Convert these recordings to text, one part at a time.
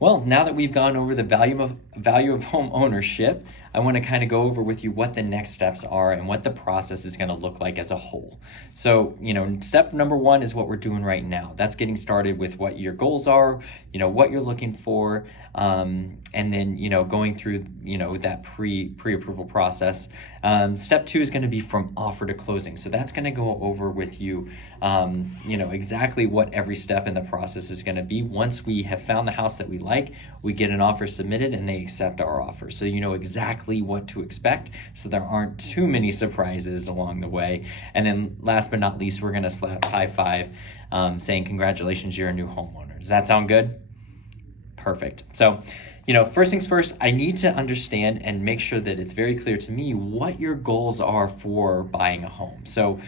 Well, now that we've gone over the value of home ownership, I want to kind of go over with you what the next steps are and what the process is going to look like as a whole. So, step number one is what we're doing right now. That's getting started with what your goals are, what you're looking for, and then going through that pre-approval process. Step two is going to be from offer to closing. So that's going to go over with you, exactly what every step in the process is going to be. Once we have found the house that we like, we get an offer submitted and they accept our offer. So you know exactly what to expect, so there aren't too many surprises along the way. And then last but not least, we're going to slap high five, saying congratulations, you're a new homeowner. Does that sound good? Perfect. So, first things first, I need to understand and make sure that it's very clear to me what your goals are for buying a home. So,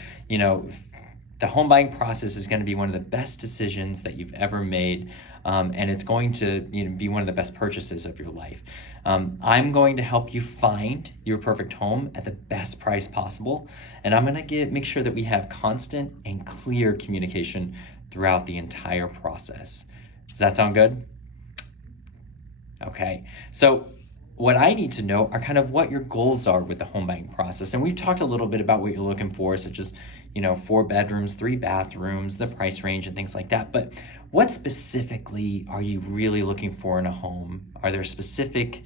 the home buying process is going to be one of the best decisions that you've ever made, and it's going to be one of the best purchases of your life. I'm going to help you find your perfect home at the best price possible, and I'm going to make sure that we have constant and clear communication throughout the entire process. Does that sound good? Okay, so what I need to know are kind of what your goals are with the home buying process. And we've talked a little bit about what you're looking for, such as, 4 bedrooms, 3 bathrooms, the price range and things like that. But what specifically are you really looking for in a home? Are there specific,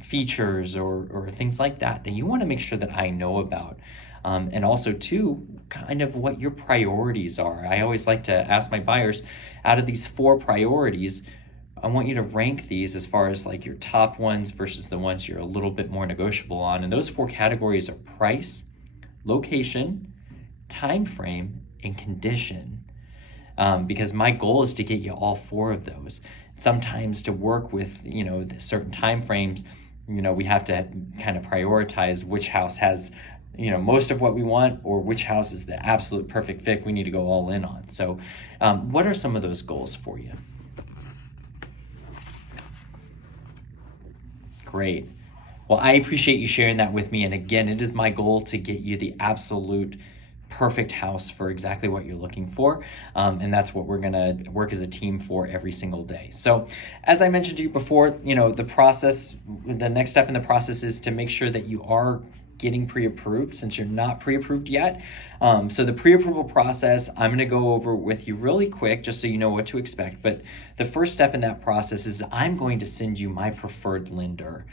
features or things like that you want to make sure that I know about? And also too, kind of what your priorities are. I always like to ask my buyers, out of these 4 priorities, I want you to rank these as far as like your top ones versus the ones you're a little bit more negotiable on. And those 4 categories are price, location, time frame, and condition. Because my goal is to get you all 4 of those. Sometimes to work with, the certain time frames, we have to kind of prioritize which house has most of what we want, or which house is the absolute perfect fit we need to go all in on. So what are some of those goals for you? Great. Well, I appreciate you sharing that with me. And again, it is my goal to get you the absolute perfect house for exactly what you're looking for. And that's what we're going to work as a team for every single day. So as I mentioned to you before, the next step in the process is to make sure that you are getting pre-approved, since you're not pre-approved yet. So the pre-approval process, I'm going to go over with you really quick, just so you know what to expect. But the first step in that process is I'm going to send you my preferred lender.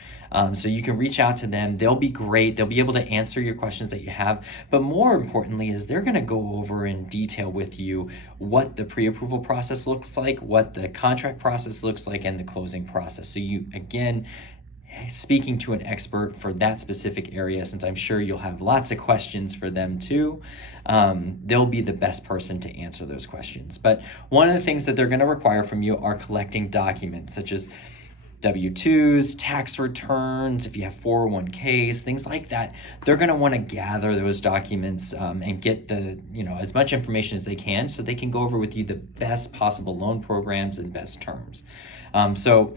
So you can reach out to them. They'll be great. They'll be able to answer your questions that you have. But more importantly is they're going to go over in detail with you what the pre-approval process looks like, what the contract process looks like, and the closing process. So you, again, speaking to an expert for that specific area, since I'm sure you'll have lots of questions for them too, they'll be the best person to answer those questions. But one of the things that they're going to require from you are collecting documents such as W-2s, tax returns, if you have 401ks, things like that. They're going to want to gather those documents and get as much information as they can, so they can go over with you the best possible loan programs and best terms. So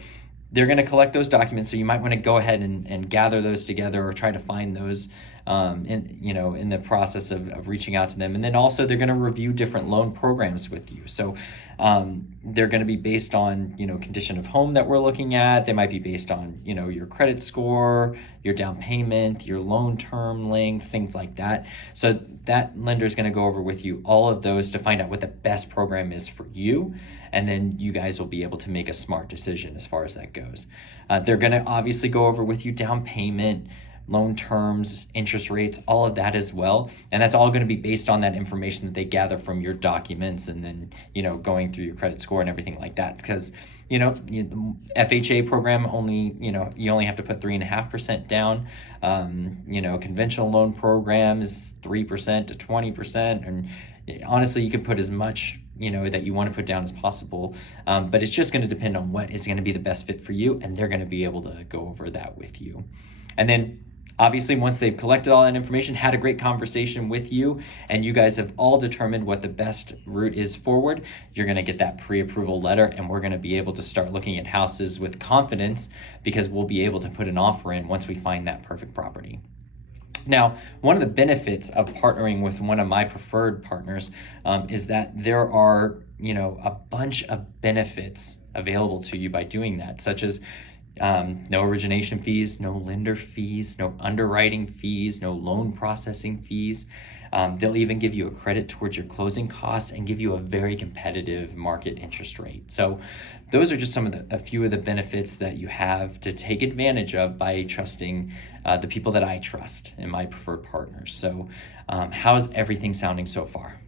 they're going to collect those documents, so you might want to go ahead and gather those together, or try to find those in the process of reaching out to them. And then also they're going to review different loan programs with you. So they're going to be based on condition of home that we're looking at. They might be based on your credit score, your down payment, your loan term length, things like that. So that lender is going to go over with you all of those to find out what the best program is for you, and then you guys will be able to make a smart decision as far as that goes. They're going to obviously go over with you down payment, loan terms, interest rates, all of that as well. And that's all going to be based on that information that they gather from your documents, and then, going through your credit score and everything like that. Because, FHA program only, you only have to put 3.5% down. Conventional loan program is 3% to 20%. And honestly, you can put as much that you want to put down as possible. But it's just going to depend on what is going to be the best fit for you, and they're going to be able to go over that with you. And then obviously, once they've collected all that information, had a great conversation with you, and you guys have all determined what the best route is forward, you're going to get that pre-approval letter, and we're going to be able to start looking at houses with confidence, because we'll be able to put an offer in once we find that perfect property. Now, one of the benefits of partnering with one of my preferred partners is that there are a bunch of benefits available to you by doing that, such as no origination fees, no lender fees, no underwriting fees, no loan processing fees. They'll even give you a credit towards your closing costs and give you a very competitive market interest rate. So those are just a few of the benefits that you have to take advantage of by trusting the people that I trust and my preferred partners. So how's everything sounding so far?